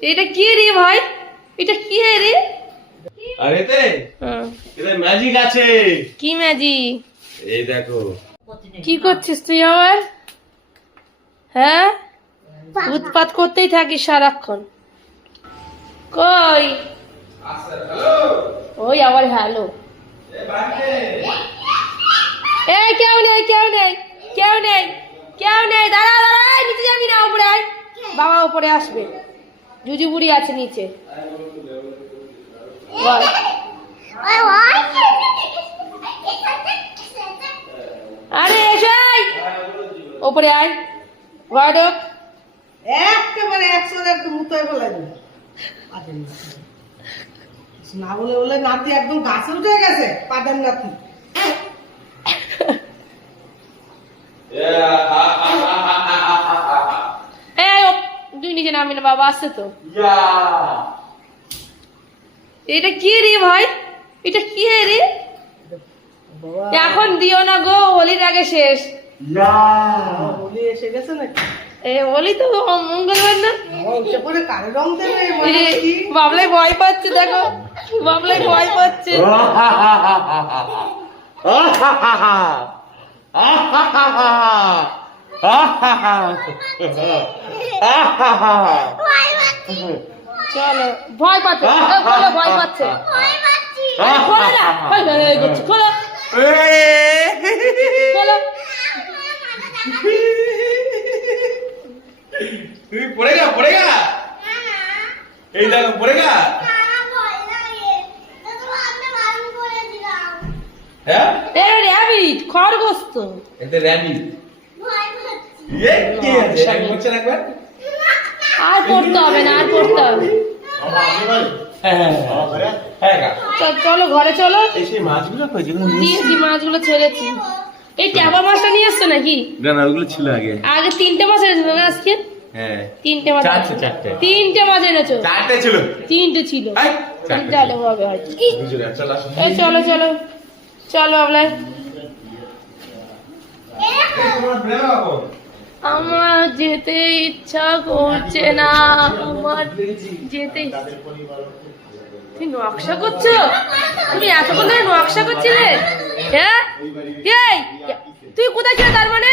এটা কি রে ভাই? এটা কি রে? আরে তে এটা ম্যাজিক আছে। কি ম্যাজিক? এই দেখো। কি করছিস তুই আবার? হ্যাঁ, উৎপাত করতেই থাকিস সারাক্ষণ। কই ওই আবার হ্যালো। এই কেউ নেই, কেউ নেই, কেউ নেই, কেউ নেই। দাঁড়া দাঁড়া, নিচে যাবি না, উপরে আয়। বাবা উপরে আসবে, জুজু বুড়ি আছে নিচে। বল। আরে এসো, উপরে আয়। ওয়ার্ডক একেবারে 100 মুতোয় বলে না বলে বলে নাতি একদম গাছে উঠে গেছে, পাদার নাতি। তুই নিচে নামি না, বাবা আসছে তো। এটা কি রে ভাই? এটা কি রে? এখন দিও না গো, হোলির আগে শেষ। হোলি এসে গেছে নাকি? হোলি তো মঙ্গলবার না। কালো রং দেবে বাবলাই ভয় পাচ্ছে, দেখো বাবলাই ভয় পাচ্ছে। চলো, ভয় পাচ্ছে, ভয় পাচ্ছে। খোলো, তুমি পড়েগা পড়েগা, এই দেখো পড়েগা। হ্যাঁ র্যাবিট, খরগোশ তো। এটা র্যাবিট। কি আছে এক বছর একবার। আর পড়তে হবে না, আর পড়তে হবে। চলো ঘরে চলো। এই মাছগুলো কই? দিয়েছি, মাছগুলো ছেড়েছি। এই ট্যাবা মাছটা নিয়ে আসছো নাকি? না না, ওগুলো ছিল আগে। আগে 3টে মাছ এনেছো না আজকে? হ্যাঁ 3টে মাছ। 3টে মাছ এনেছো? 4টে ছিল। 3টে ছিল। চলো হবে হয়তো। চলো চলো চলো বাবলাই। আমার যেতে ইচ্ছা করছে না, আমার যেতে। তুই নকশা করছো? তুমি এতক্ষণ ধরে নকশা করছিলে? হ্যাঁ, তুই কোথায় ছিল তার মানে?